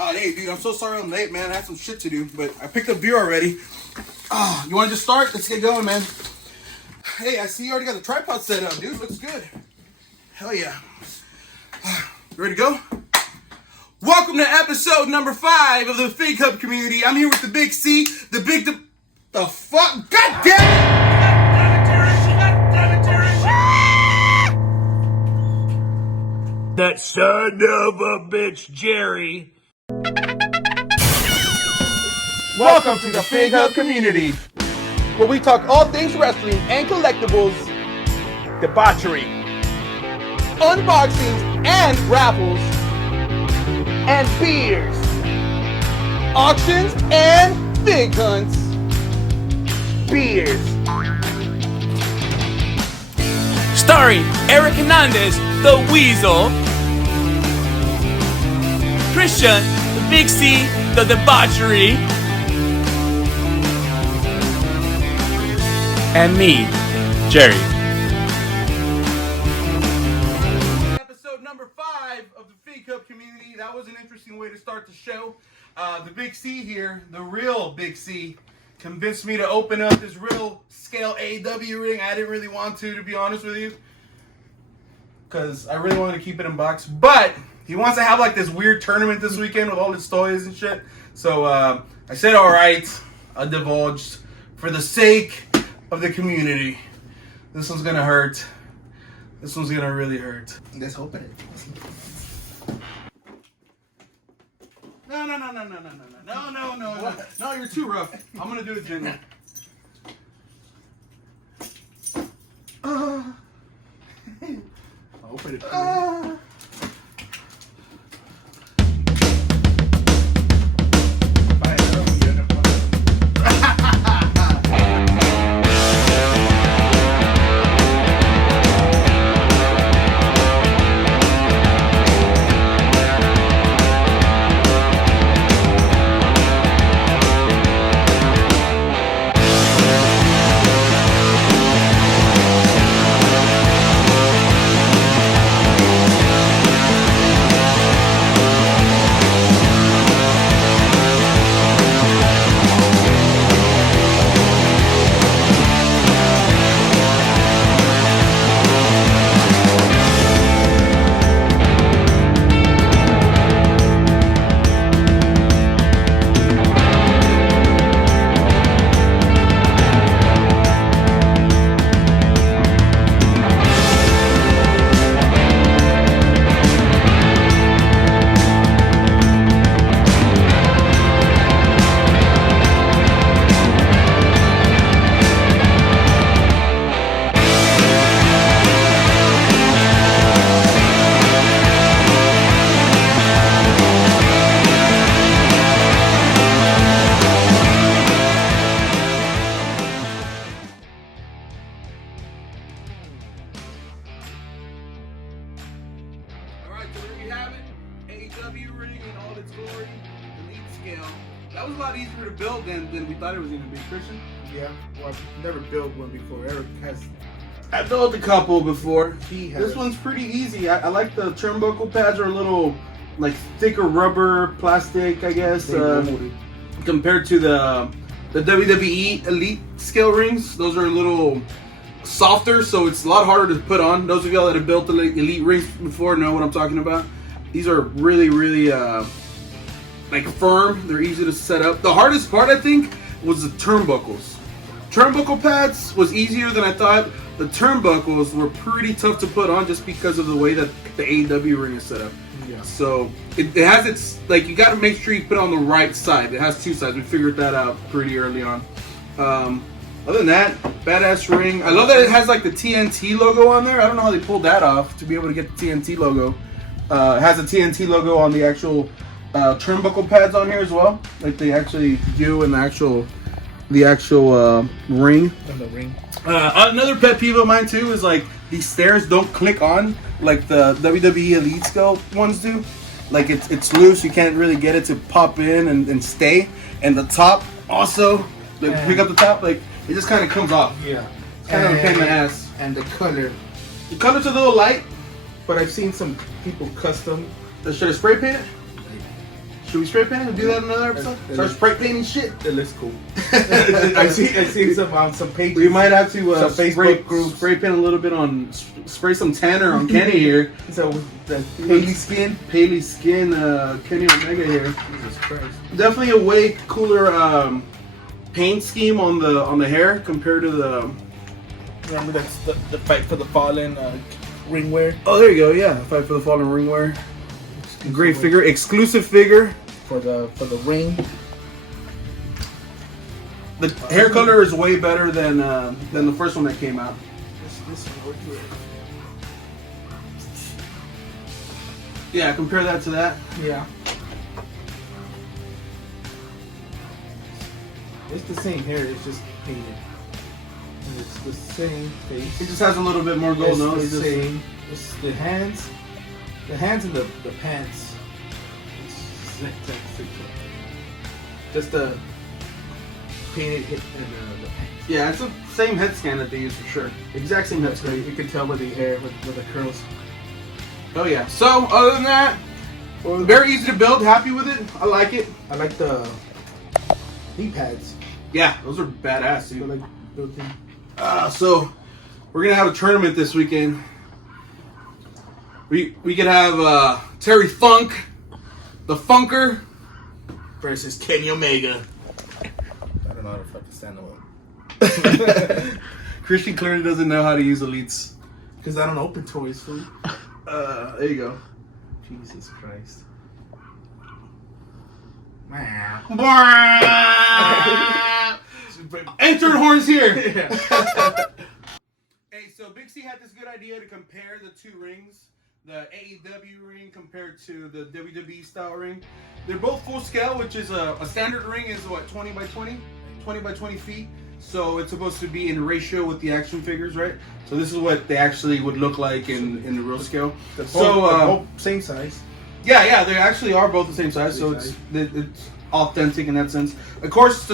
Hey, dude, I'm so sorry I'm late, man. I had some shit to do, but I picked up beer already. You want to just start? Let's get going, man. Hey, I see you already got the tripod set up, dude. Looks good. Hell yeah. You ready to go? Welcome to episode number 5 of the Fig Hub community. I'm here with the Big C, the fuck? God damn it! That son of a bitch, Jerry. Welcome to the Fig Hub community, where we talk all things wrestling and collectibles, Debauchery. unboxings and raffles, and beers, auctions and fig hunts, beers. Starring Eric Hernandez, the Weasel, Christian, the Big C, the Debauchery, and me, Jerry. Episode number 5 of the Fig Hub community. That was an interesting way to start the show. The Big C here, the real Big C, convinced me to open up this real scale AEW ring. I didn't really want to be honest with you, because I really wanted to keep it in box. But he wants to have like this weird tournament this weekend with all his toys and shit. So I said, all right, I divulged for the sake of the community. This one's gonna hurt. This one's gonna really hurt. Let's open it. No. No, you're too rough. I'm gonna do it gently. I'll open it. Alright, so there you have it. AEW ring in all its glory. Elite scale. That was a lot easier to build than we thought it was going to be. Christian? Yeah, well, I've never built one before. Eric has. I built a couple before. He has. This one's pretty easy. I like the turnbuckle pads are a little like thicker rubber plastic, I guess, compared to the WWE Elite scale rings. Those are a little softer, so it's a lot harder to put on. Those of y'all that have built the Elite rings before know what I'm talking about. These are really like firm. They're easy to set up. The hardest part, I think, was the turnbuckles. Turnbuckle pads was easier than I thought. The turnbuckles were pretty tough to put on just because of the way that the AEW ring is set up. Yeah. So it has its, like, you got to make sure you put it on the right side. It has two sides. We figured that out pretty early on. Other than that, badass ring. I love that it has like the TNT logo on there. I don't know how they pulled that off to be able to get the TNT logo. It has a TNT logo on the actual turnbuckle pads on here as well, like they actually do in the actual ring. On the ring. Another pet peeve of mine too is like these stairs don't click on like the WWE Elite Scale ones do. Like it's loose, you can't really get it to pop in and stay. And the top also, like pick up the top, like it just kind of comes off. Yeah. It's kind of a pain in the ass. And the color. The color's a little light. But I've seen some people custom. Should I spray paint it? Should we spray paint and do that in another episode? Start spray painting shit. It looks cool. I see some pages. We might have to Some Facebook groups. spray paint a little bit on, spray some tanner on Kenny here. So the Haley skin. Paley skin, Kenny Omega here. Jesus Christ. Definitely a way cooler paint scheme on the hair compared to the. Remember that's the fight for the fallen ring wear Oh, there you go. Yeah, Fight for the Fallen ring wear. Great figure, exclusive figure. for the ring. The hair color is way better than the first one that came out. This one over here. Yeah, compare that to that. Yeah. It's the same hair, it's just painted. And it's the same face. It just has a little bit more gold It's nose. the same. It's the hands and the pants. It's the exact same. Just the painted hit and the pants. Yeah, it's the same head scan that they use for sure. Exact same head That's scan. great. You can tell with the hair, with the curls. Oh yeah. So other than that, very easy to build. Happy with it. I like it. I like the knee pads. Yeah, those are badass, They're dude. like built in. So we're gonna have a tournament this weekend. We could have Terry Funk, the Funker, Versus Kenny Omega. I don't know how to fucking stand them up. Christian clearly doesn't know how to use elites. Because I don't open toys, fool. There you go. Jesus Christ. Man. Enter horns here. Hey, so Big C had this good idea to compare the two rings. The AEW ring compared to the WWE style ring. They're both full scale, which is a standard ring is what, 20 by 20? 20 by 20 feet. So it's supposed to be in ratio with the action figures, right? So this is what they actually would look like in the real scale. They're So both same size. yeah, they actually are both the same size, so it's authentic in that sense. Of course,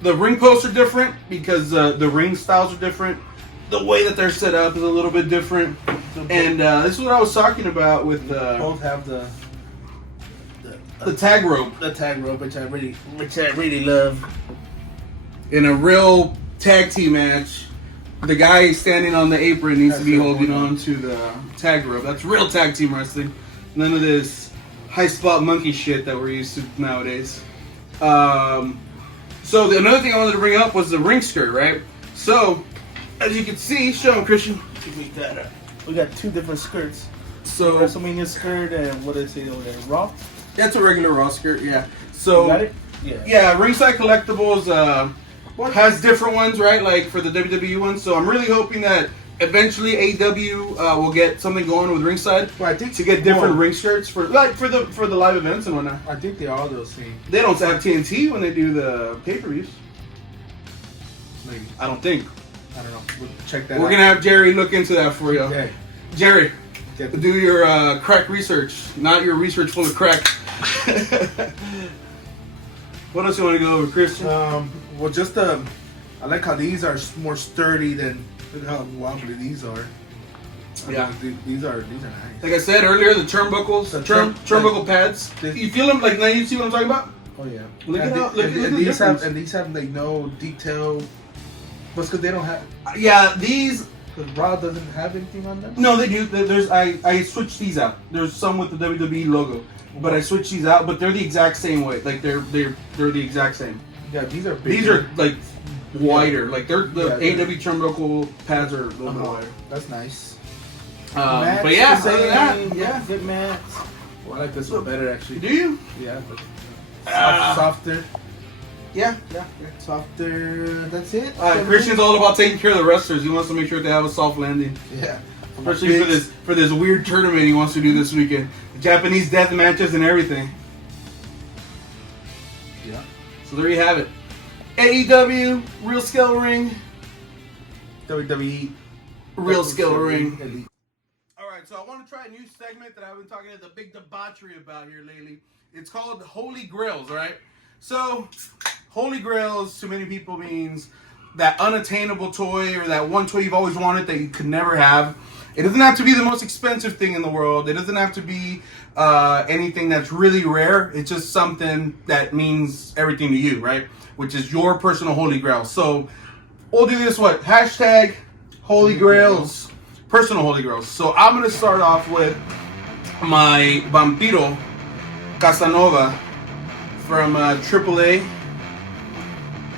the ring posts are different because the ring styles are different. The way that they're set up is a little bit different. And this is what I was talking about with Both have the tag rope. the tag rope, which I really love. In a real tag team match, the guy standing on the apron needs to be holding on to the tag rope. That's real tag team wrestling. None of this high spot monkey shit that we're used to nowadays. So another thing I wanted to bring up was the ring skirt, right? So, as you can see, show him, Christian. We got two different skirts. So, WrestleMania skirt and what is it over there? Raw? that's a regular Raw skirt, yeah. So, You got it? Yeah. yeah, Ringside Collectibles has different ones, right? Like for the WWE ones. So I'm really hoping that eventually AEW will get something going with Ringside Well, I think to get different ring shirts for the live events and whatnot. I think they are those same. They don't have TNT when they do the pay-per-views. Maybe. I don't think. I don't know. We'll check that out. We're gonna have Jerry look into that for you. Okay. Jerry, Get the- do your crack research, not your research full of crack. What else you want to go over, Christian? Well, just I like how these are more sturdy than look how wobbly these are. Yeah. These are nice. Like I said earlier, the turnbuckles, The turnbuckle pads. You feel them? Like now you see what I'm talking about? Oh yeah. Look and at how- the- look and- at and the these have difference. these have like no detail. But because they don't have, Yeah, these. because Raw doesn't have anything on them. No, they do. There's I switched these out. There's some with the WWE logo, but I switched these out. But they're the exact same way. Like they're the exact same. Yeah, these are big. These are like wider. Like the Yeah, AW turnbuckle pads are a little bit wider. That's nice. But yeah, other than that, yeah. Good mats. Well, I like this one better actually. Do you? Yeah. But Ah. softer. Yeah. Softer. That's it. Christian's all about taking care of the wrestlers. He wants to make sure they have a soft landing. Yeah. Especially for this weird tournament he wants to do this weekend. Japanese death matches and everything. Yeah. So there you have it. AEW, real scale ring. WWE. Real scale ring. Elite. Alright, so I want to try a new segment that I've been talking to the big debauchery about here lately. It's called Holy Grails, right? So, Holy Grails to many people means that unattainable toy or that one toy you've always wanted that you could never have. It doesn't have to be the most expensive thing in the world. It doesn't have to be anything that's really rare. It's just something that means everything to you, right? Which is your personal Holy Grail. So we'll do this, hashtag Holy Grails, personal Holy Grails. So I'm going to start off with my Vampiro Casanova from AAA.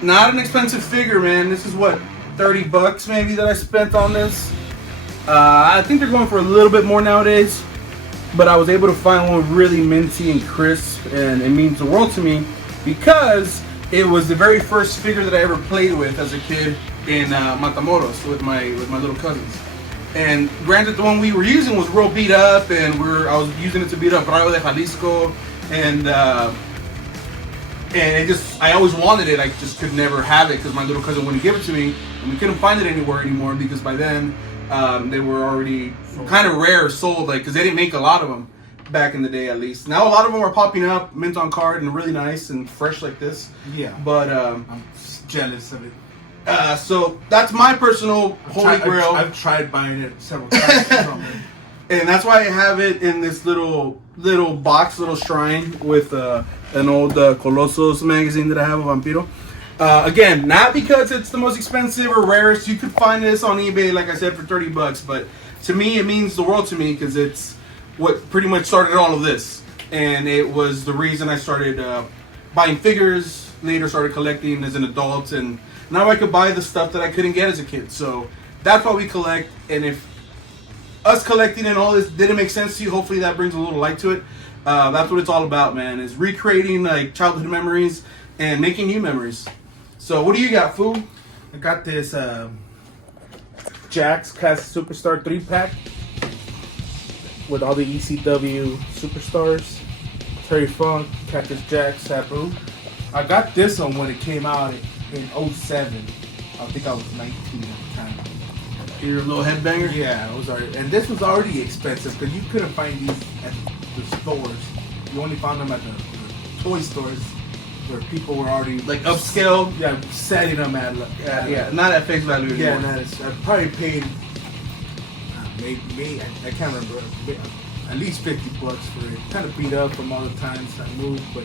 Not an expensive figure, man. This is $30 maybe that I spent on this. I think they're going for a little bit more nowadays, but I was able to find one really minty and crisp, and it means the world to me because it was the very first figure that I ever played with as a kid in Matamoros with my little cousins. And granted, the one we were using was real beat up, and I was using it to beat up Rayo de Jalisco, and I always wanted it. I just could never have it because my little cousin wouldn't give it to me, and we couldn't find it anywhere anymore because by then they were already kind of rare, sold, because they didn't make a lot of them back in the day, at least. Now a lot of them are popping up, mint on card, and really nice and fresh like this. Yeah. But I'm jealous of it. So that's my personal Holy Grail. I've tried buying it several times. And that's why I have it in this little box, little shrine with an old Colossus magazine that I have of Vampiro. Again, not because it's the most expensive or rarest. You could find this on eBay, like I said, for $30. But to me, it means the world to me because it's what pretty much started all of this. And it was the reason I started buying figures, later started collecting as an adult. And now I could buy the stuff that I couldn't get as a kid. So that's why we collect. And if us collecting and all this didn't make sense to you, hopefully that brings a little light to it. That's what it's all about, man, is recreating childhood memories and making new memories. So what do you got, Foo? I got this Jax Cast Superstar 3-pack with all the ECW superstars. Terry Funk, Cactus Jack, Sabu. I got this one when it came out in 07. I think I was 19 at the time. Your little headbanger? Yeah, it was already, and this was already expensive because you couldn't find these at the stores. You only found them at the toy stores where people were already upscale. Yeah, selling them at not at face value anymore. Yeah, I probably paid maybe I can't remember, at least $50 for it. Kind of beat up from all the times I moved, but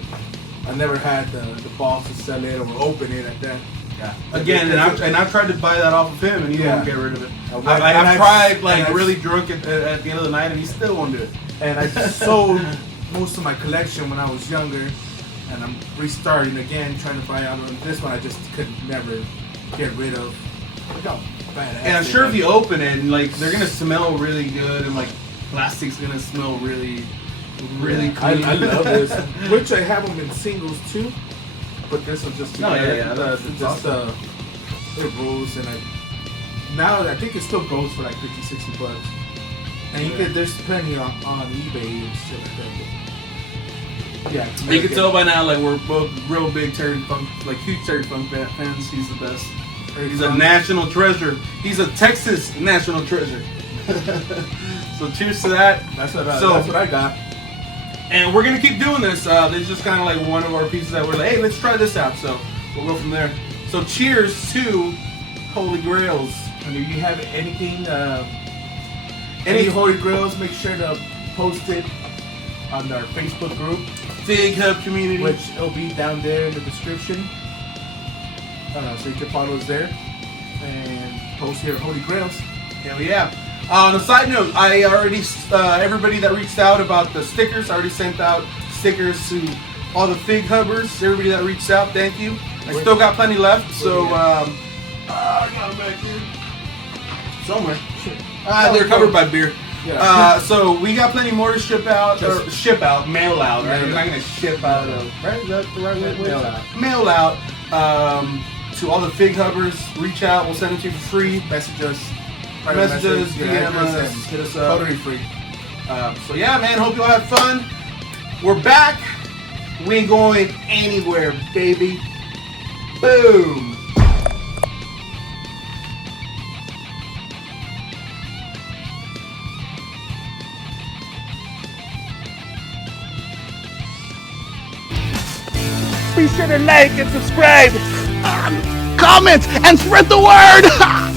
I never had the balls to sell it or open it at that. Yeah. Again, and I've tried to buy that off of him, and he won't get rid of it. I've tried, really drunk at the end of the night, and he still won't do it. And I sold most of my collection when I was younger, and I'm restarting again, trying to buy out of this one. I just could never get rid of. Look how badass. And I'm sure if you open it, and they're gonna smell really good, and plastic's gonna smell really clean. I love this, which I have them in singles too. But this one's just it rolls, and now I think it still goes for like $50-$60. And there's plenty on eBay and shit like that. Yeah, you can tell by now we're both real big Terry Funk, huge Terry Funk fans. He's the best. He's a national treasure. He's a Texas national treasure. So cheers to that. That's what I got. And we're going to keep doing this. This is just kind of one of our pieces that we're hey, let's try this out. So we'll go from there. So cheers to Holy Grails. And if you have anything, any Holy Grails, make sure to post it on our Facebook group. Fig Hub Community. Which will be down there in the description. So you can follow us there. And post here Holy Grails. Hell yeah. On a side note, I already, everybody that reached out about the stickers, I already sent out stickers to all the Fig Hubbers. Everybody that reached out, thank you. I still got plenty left, so I got them back here somewhere. They're covered by beer. Yeah. So we got plenty more to ship out, mail out. Right? We're not gonna ship out. Right? Is that the right way? Mail out. To all the Fig Hubbers, reach out. We'll send it to you for free. Message us, DM us, hit us up. Totally free. So yeah, man, hope you all had fun. We're back. We ain't going anywhere, baby. Boom. Be sure to like and subscribe, comment, and spread the word!